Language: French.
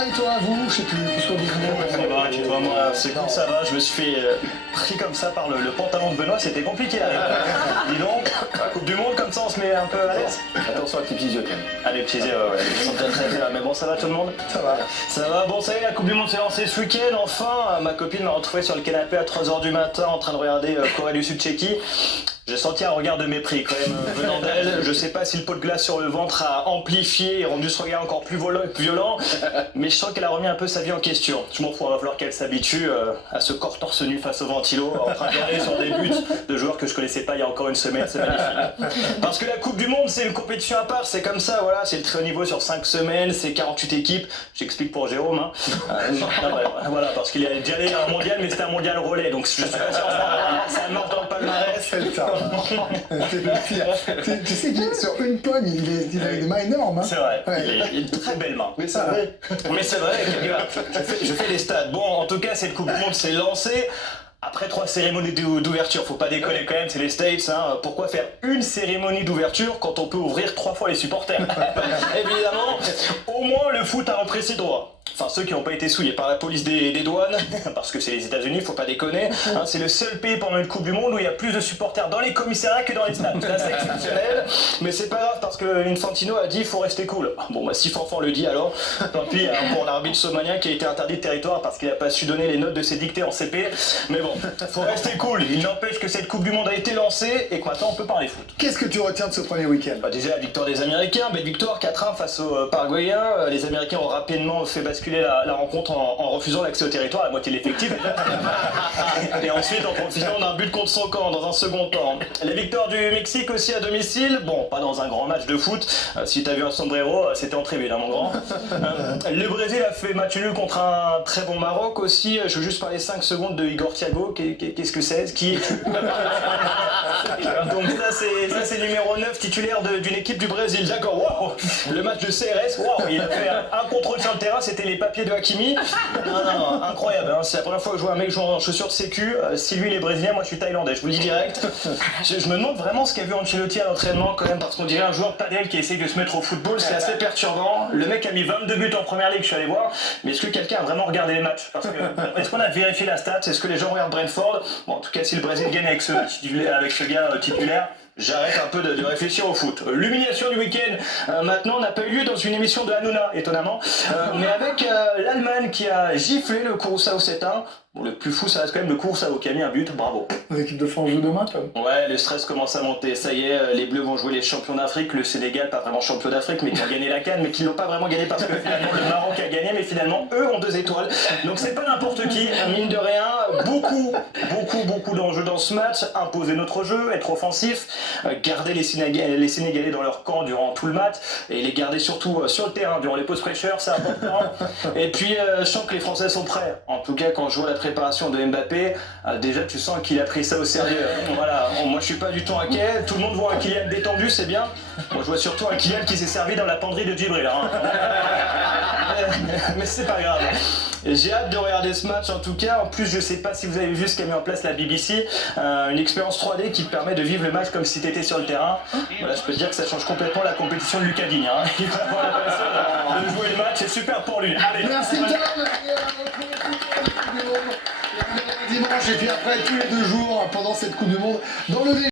pareil, toi, vous? Je sais plus ce qu'on dit. Tu vois, moi, c'est comme ça va. Je me suis fait pris comme ça par le pantalon de Benoît. C'était compliqué. Dis donc, la Coupe du Monde, comme ça, on se met un peu à l'aise. Attention à tes petits yeux, quand même. Ah, les petits yeux, ouais. Ils sont peut-être très mais bon, ça va tout le monde? Ça va. Ça va, bon, ça y est, la Coupe du Monde s'est lancée ce week-end. Enfin, ma copine m'a retrouvé sur le canapé à 3h du matin en train de regarder Corée du Sud-Tchéquie. J'ai senti un regard de mépris quand même venant d'elle. Je sais pas si le pot de glace sur le ventre a amplifié et rendu ce regard encore plus violent, mais je sens qu'elle a remis un peu sa vie en question. Je m'en fous, il va falloir qu'elle s'habitue à ce corps torse nu face au ventilo, en train de regarder sur des buts de joueurs que je connaissais pas il y a encore une semaine, c'est magnifique. Parce que la Coupe du Monde, c'est une compétition à part, c'est comme ça, voilà, c'est le très haut niveau sur 5 semaines, c'est 48 équipes, j'explique pour Jérôme, hein. Voilà, parce qu'il est déjà allé à un mondial, mais c'était un mondial relais, donc je suis pas sûr que ça marche dans le palmarès. C'est le pire. Tu sais qu'il est sur une pogne, il a une main énorme. Hein. C'est vrai, Ouais. il a une très belle main. Mais c'est vrai. Mais c'est vrai, je fais les stats. Bon, en tout cas, cette Coupe du Monde s'est lancée. Après 3 cérémonies d'ouverture, faut pas déconner quand même, c'est les States, hein. Pourquoi faire une cérémonie d'ouverture quand on peut ouvrir 3 fois les supporters? Évidemment, au moins le foot a repris ses droits. Enfin, ceux qui n'ont pas été souillés par la police des douanes, parce que c'est les États-Unis, faut pas déconner. Hein, c'est le seul pays pendant une Coupe du Monde où il y a plus de supporters dans les commissariats que dans les stades. C'est assez exceptionnel, mais c'est pas grave parce que Infantino a dit faut rester cool. Bon, bah si Fanfan le dit alors, tant pis hein, pour l'arbitre somalien qui a été interdit de territoire parce qu'il n'a pas su donner les notes de ses dictées en CP. Mais bon, faut rester cool. Il n'empêche que cette Coupe du Monde a été lancée et que maintenant on peut parler foot. Qu'est-ce que tu retiens de ce premier week-end? Bah déjà la victoire des Américains, belle victoire 4-1 face aux Paraguayens. Les Américains ont rapidement fait basculer la rencontre en refusant l'accès au territoire, la moitié de l'effectif. Et ensuite en profitant d'un but contre son camp dans un second temps. La victoire du Mexique aussi à domicile, bon pas dans un grand match de foot, si t'as vu un sombrero c'était en tribune hein, mon grand. Le Brésil a fait match nul contre un très bon Maroc aussi, je veux juste parler 5 secondes de Igor Thiago, qu'est-ce que c'est? Qui est-tu? Donc ça c'est numéro 9 titulaire d'une équipe du Brésil, d'accord, wow. Le match de CRS, wow. Il a fait un contrôle sur le terrain, c'était les papiers de Hakimi. Non, incroyable, hein. C'est la première fois que je vois un mec jouer en chaussures de sécu, si lui il est brésilien, moi je suis thaïlandais, je vous le dis direct. Je me demande vraiment ce qu'a vu Ancelotti à l'entraînement quand même, parce qu'on dirait un joueur de padel qui essaye de se mettre au football, c'est assez perturbant. Le mec a mis 22 buts en première ligue, je suis allé voir, mais est-ce que quelqu'un a vraiment regardé les matchs? Parce que, est-ce qu'on a vérifié la stat? Est-ce que les gens regardent Brentford? Bon, en tout cas, si le Brésil gagne avec ce gars titulaire, j'arrête un peu de réfléchir au foot. L'humiliation du week-end, maintenant, n'a pas eu lieu dans une émission de Hanouna, étonnamment, mais avec l'Allemagne qui a giflé le Curaçao 7-1. Bon, le plus fou, ça reste quand même le Curaçao qui a mis un but, bravo. L'équipe de France joue demain, toi? Ouais, le stress commence à monter, ça y est, les Bleus vont jouer les champions d'Afrique, le Sénégal, pas vraiment champion d'Afrique, mais qui ont gagné la CAN, mais qui l'ont pas vraiment gagné parce que finalement le Maroc a gagné, mais finalement eux ont 2 étoiles. Donc c'est pas n'importe qui, mine de rien, beaucoup d'enjeux dans ce match, imposer notre jeu, être offensif, garder les Sénégalais dans leur camp durant tout le match, et les garder surtout sur le terrain durant les pauses fraîcheurs, c'est important. Et puis je sens que les Français sont prêts, en tout cas quand je vois la préparation de Mbappé, déjà tu sens qu'il a pris ça au sérieux. Voilà, moi je suis pas du tout inquiet, tout le monde voit un Kylian détendu, c'est bien. Moi je vois surtout un Kylian qui s'est servi dans la penderie de Djibril. Hein. Mais c'est pas grave. J'ai hâte de regarder ce match en tout cas. En plus, je sais pas si vous avez vu ce qu'a mis en place la BBC, une expérience 3D qui te permet de vivre le match comme si tu étais sur le terrain. Voilà, je peux te dire que ça change complètement la compétition de Lucas Digne. Hein. Il va avoir l'impression de jouer le match, c'est super pour lui. Allez. Merci Tom. Dimanche et puis après tous les 2 jours pendant cette Coupe du Monde dans le